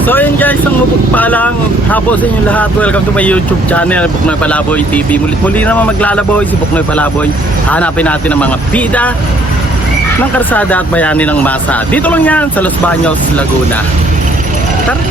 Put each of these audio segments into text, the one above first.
So ayun guys, ang mapagpalang hapon sa inyo lahat. Welcome to my YouTube channel, Buknoy Palaboy TV. Mulit-muli naman maglalaboy si Buknoy Palaboy. Hanapin natin ang mga bida ng karsada at bayani ng masa. Dito lang yan sa Los Baños, Laguna. Tara!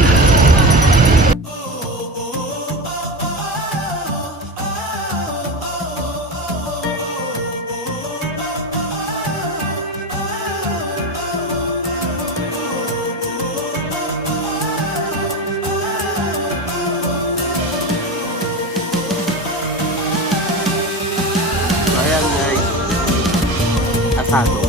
Ayan guys, asado.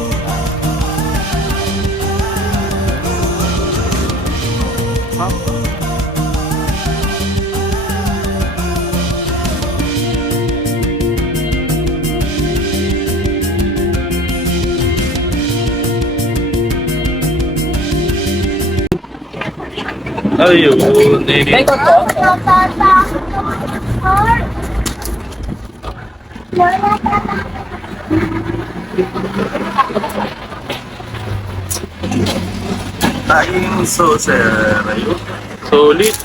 Ayun, May koto? Taing saucer. Ayun. Solid.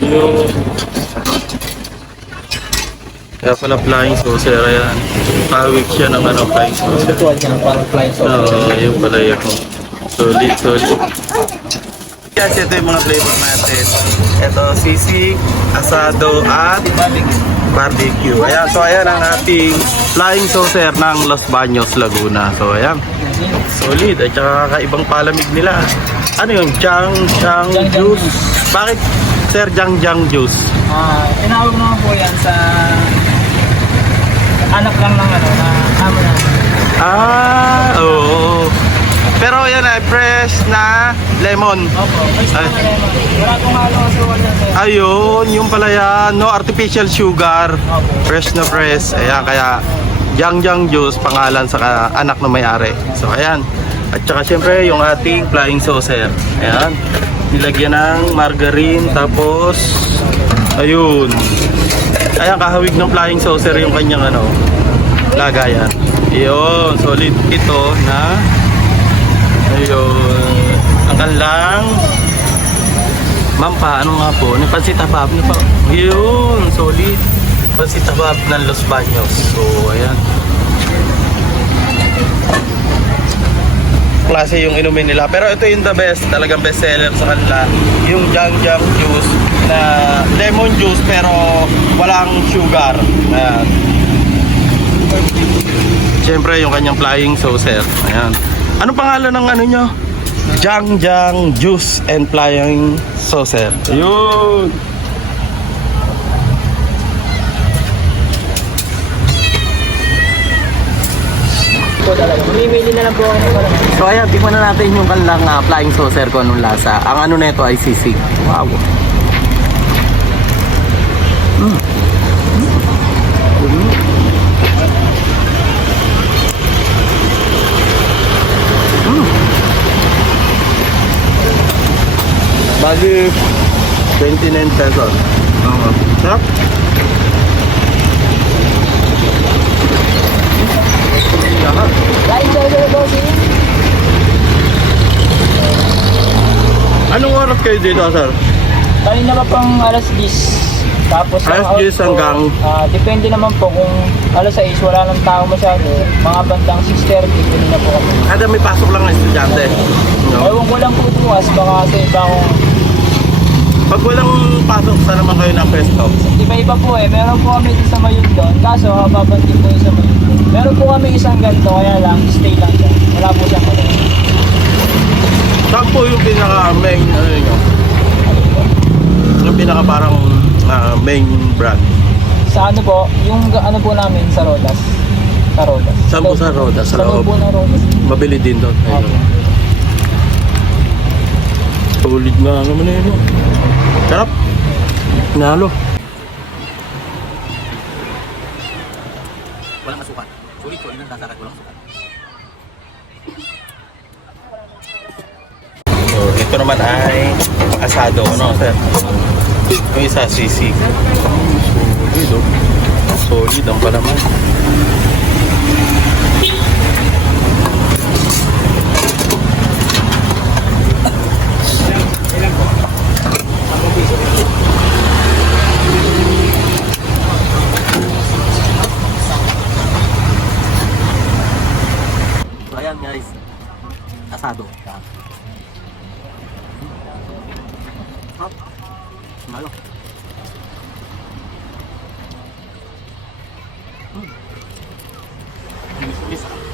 Yung kaya pala flying saucer. Ayan. Pawik siya ng ano, flying saucer. Tutuan ka ng parang flying saucer. Oo, yung pala yun. Solid, solid. Guys, ito yung mga flavor natin. Ito, sisig, asado, at barbecue. Ayan, so ayan ang ating flying saucer ng Los Baños, Laguna. So ayan, solid. At saka kakaibang palamig nila. Ano yung Jang juice? Bakit Sir Jang juice? Tinawag naman po yan sa anak lang ng ano, na amo na. Oo. Pero yan ay fresh na lemon. Opo, may sa lemon. Wala kong halo sa wala sir. Ayun, yung pala yan. No artificial sugar. Opo. Fresh na fresh. Ayan, kaya Jang juice, pangalan sa anak na may-ari. So ayan. At saka syempre yung ating flying saucer. Ayan. Nilagyan ng margarine. Tapos ayun. Ayan, kahawig ng flying saucer yung kanyang ano, lagayan. Ayun, solid ito na ayun. Ang kanilang mampa, ano nga po? Pansitabab na pa. Ayun, solid. Pansitabab ng Los Baños. So, ayan. Klase yung inumin nila. Pero ito yung the best. Talagang best seller sa kanila. Yung Jang juice na lemon juice pero walang sugar. Ayan. Siyempre yung kanyang flying saucer. Ayan. Anong pangalan ng ano nyo? Jang juice and flying saucer. Ayun. Bumibili na lang po ako ng parang. So ayan, tikman na natin yung kanilang flying saucer ko anong lasa. Ang ano nito ay sisig. Wow. Bali 29 pesos. Sarap. Flying saucer po sir. Anong oras kayo dito, sir? Kanina pa pang alas 10. Tapos Alas ang out 10 hanggang? depende naman po kung alas 6 wala nang tao masyado. Mga bandang 6:30 pwede na po kami. Kada may pasok lang ng estudyante. No? Ewan ko lang po bukas, baka sa iba kung Pag walang pasok, saan naman kayo ng pesto? iba-iba po eh. Meron po kami sa Mayun doon. Kaso, babandi po yung sa Mayun doon. Meron po kami isang ganito, kaya lang, stay lang siya. Wala po siyang ano. Saan po yung pinaka-main, ano yun? Yung pinaka parang main brand? Sa ano po, yung ano po namin sa Rodas. Sa Rodas. Saan po sa Rodas? Sa Sa loob loob? po ng Rodas. Mabili din doon. Ayun. Okay. Solid na naman na yun. Sarap. Nalo. Walang masukan. Sulit-sulit ng dasakat, walang sukan. So, ito naman ay asado. Ano, sir? Yung isa sisig. Solid, oh. Solid ang palaman. Asado. Hop. Malo. Bilis.